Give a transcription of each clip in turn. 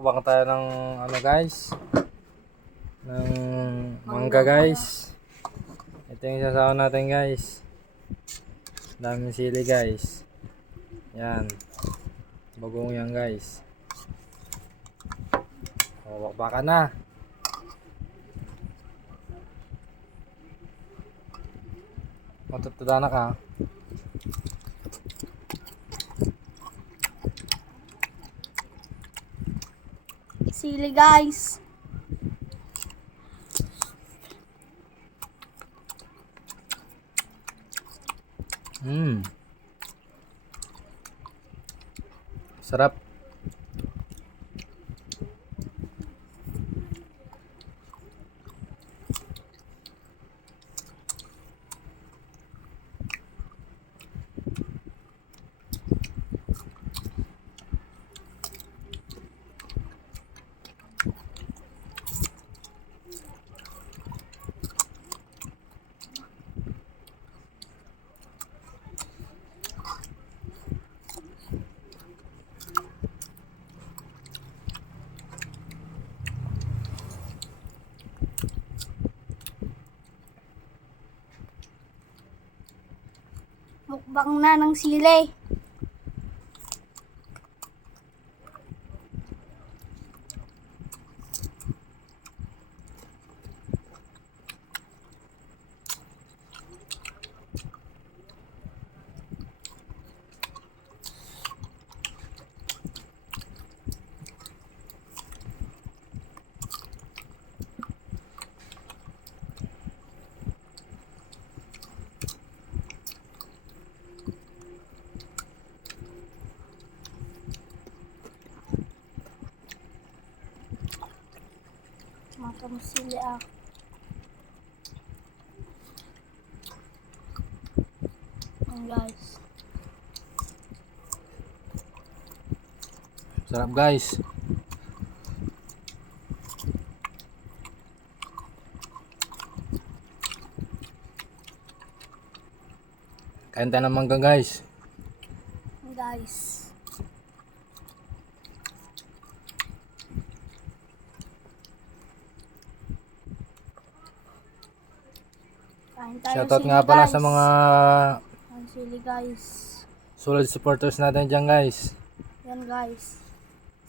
Mukbang tayo ng ano guys, ng mangga guys. Ito yung sasawa natin guys. Daming sili guys. Yan. Bagong yan guys. Bakbakan na. Matutuda na ka. Sili guys. Sarap. Mukbang na ng sili. Matang sili ah. Guys. Sarap guys. Kain tayo ng mangga guys. Guys. Kain tayo Shoutout sili, nga pala guys. sa mga Ang sili guys. solid supporters natin dyan guys. Yan guys.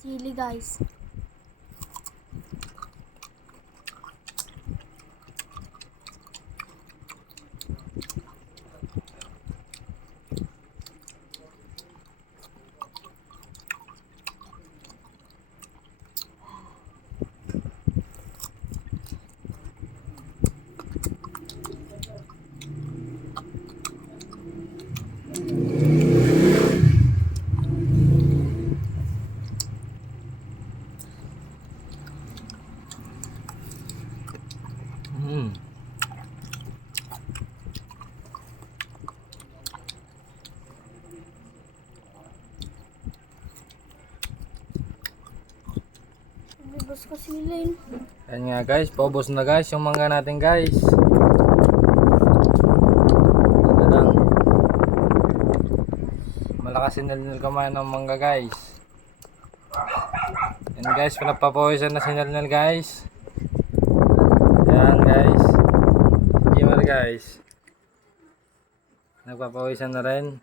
Sili guys. Bibos ko silin. Ayan nga guys, paubos na guys yung mangga natin guys. Ito lang. Malakas sinalnil kumain ng mangga guys. Ayan guys, pinapapawisan na sinalnil guys. Ayan guys. Gamer guys. Nagpapawisan na rin.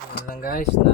Ayan lang guys na